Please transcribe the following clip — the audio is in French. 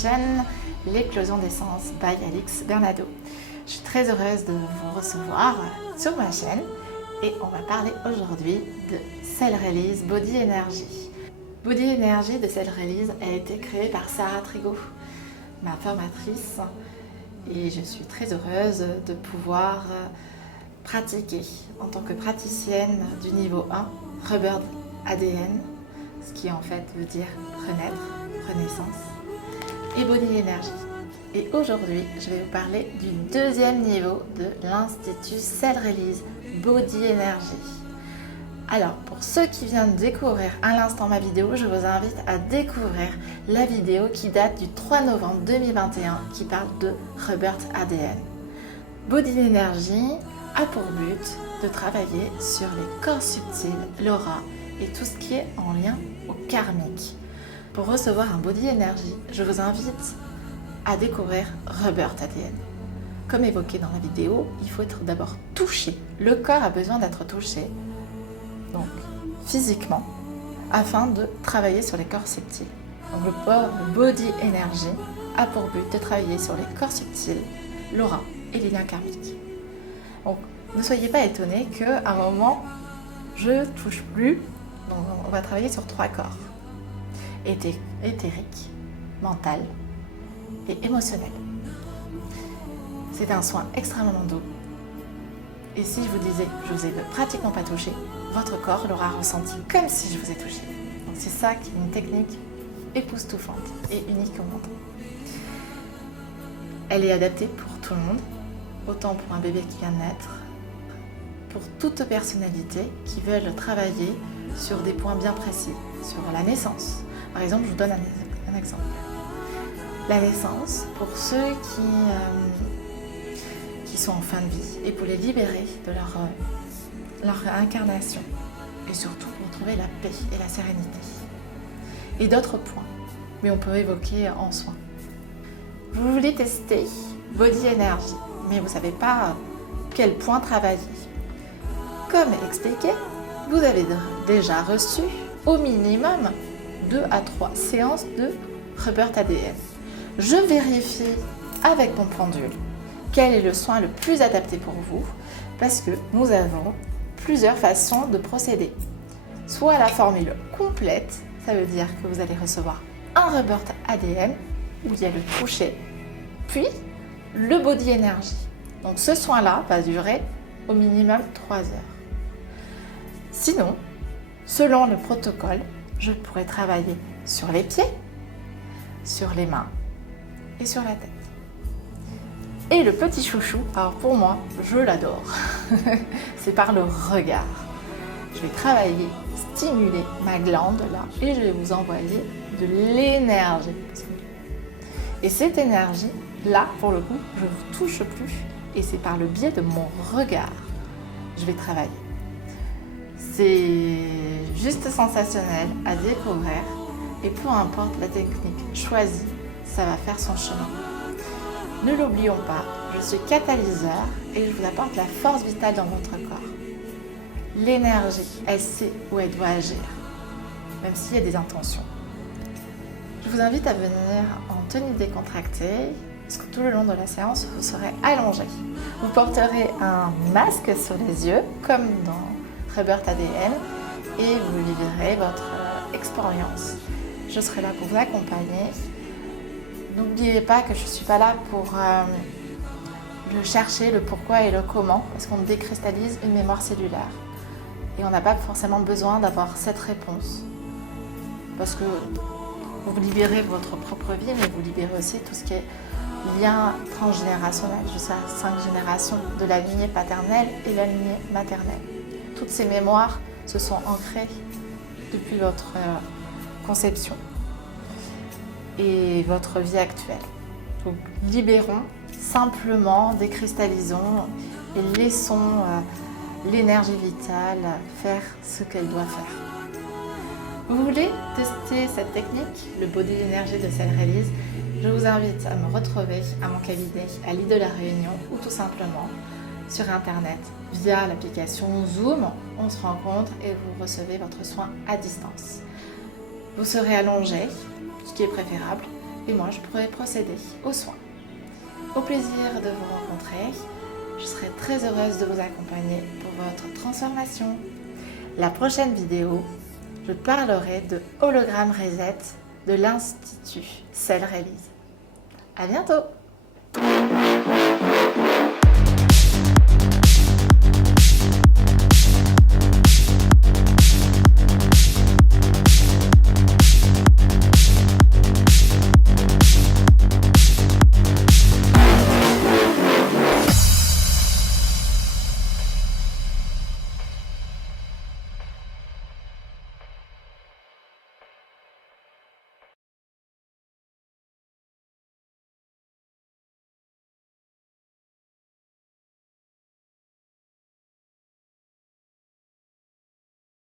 chaîne L'éclosion des sens by Alix Bernado. Je suis très heureuse de vous recevoir sur ma chaîne et on va parler aujourd'hui de Cell Release Body Energy. Body Energy de Cell Release a été créée par Sarah Trigo, ma formatrice, et je suis très heureuse de pouvoir pratiquer en tant que praticienne du niveau 1 Rebirth ADN, ce qui en fait veut dire renaître, renaissance, et Body Energy. Et aujourd'hui, je vais vous parler du deuxième niveau de l'Institut Cell Release Body Energy. Alors, pour ceux qui viennent de découvrir à l'instant ma vidéo, je vous invite à découvrir la vidéo qui date du 3 novembre 2021 qui parle de Rebirth ADN. Body Energy a pour but de travailler sur les corps subtils, l'aura et tout ce qui est en lien au karmique. Pour recevoir un Body Energy, je vous invite à découvrir Rebirth ADN. Comme évoqué dans la vidéo, il faut être d'abord touché. Le corps a besoin d'être touché, donc physiquement, afin de travailler sur les corps subtils. Donc le Body Energy a pour but de travailler sur les corps subtils, l'aura et les liens karmiques. Donc ne soyez pas étonnés qu'à un moment, je touche plus. Donc on va travailler sur 3 corps. Éthérique, mental et émotionnel. C'est un soin extrêmement doux. Et si je vous disais que je vous ai pratiquement pas touché, votre corps l'aura ressenti comme si je vous ai touché. Donc c'est ça qui est une technique époustouflante et unique au monde. Elle est adaptée pour tout le monde, autant pour un bébé qui vient de naître, pour toute personnalité qui veulent travailler sur des points bien précis, sur la naissance. Par exemple, je vous donne un exemple. La naissance, pour ceux qui sont en fin de vie, et pour les libérer de leur incarnation, et surtout pour trouver la paix et la sérénité. Et d'autres points, mais on peut évoquer en soins. Vous voulez tester Body Energy, mais vous ne savez pas quel point travailler. Comme expliqué, vous avez déjà reçu au minimum 2 à 3 séances de Rebirth ADN. Je vérifie avec mon pendule quel est le soin le plus adapté pour vous, parce que nous avons plusieurs façons de procéder. Soit la formule complète, ça veut dire que vous allez recevoir un Rebirth ADN où il y a le toucher, puis le Body Energy. Donc ce soin-là va durer au minimum 3 heures. Sinon, selon le protocole, je pourrais travailler sur les pieds, sur les mains et sur la tête. Et le petit chouchou, alors pour moi, je l'adore. C'est par le regard. Je vais travailler, stimuler ma glande là et je vais vous envoyer de l'énergie. Et cette énergie, là, pour le coup, je ne vous touche plus et c'est par le biais de mon regard. Je vais travailler. C'est juste sensationnel à découvrir et peu importe la technique choisie, ça va faire son chemin. Ne l'oublions pas, je suis catalyseur et je vous apporte la force vitale dans votre corps. L'énergie, elle sait où elle doit agir, même s'il y a des intentions. Je vous invite à venir en tenue décontractée, parce que tout le long de la séance, vous serez allongé. Vous porterez un masque sur les yeux, comme dans Rebirth ADN, et vous vivrez votre expérience. Je serai là pour vous accompagner. N'oubliez pas que je ne suis pas là pour le chercher, le pourquoi et le comment, parce qu'on décristallise une mémoire cellulaire. Et on n'a pas forcément besoin d'avoir cette réponse. Parce que vous libérez votre propre vie, mais vous libérez aussi tout ce qui est lien transgénérationnel. Je sais, 5 générations de la lignée paternelle et la lignée maternelle. Toutes ces mémoires se sont ancrées depuis votre conception et votre vie actuelle. Donc, libérons simplement, décristallisons et laissons l'énergie vitale faire ce qu'elle doit faire. Vous voulez tester cette technique, le Body Energy de Cell Release? Je vous invite à me retrouver à mon cabinet à l'île de la Réunion ou tout simplement sur internet via l'application Zoom. On se rencontre et vous recevez votre soin à distance. Vous serez allongé, ce qui est préférable, et moi je pourrai procéder aux soins. Au plaisir de vous rencontrer, je serai très heureuse de vous accompagner pour votre transformation. La prochaine vidéo, je parlerai de Hologramme Reset de l'Institut Cell Release. À bientôt!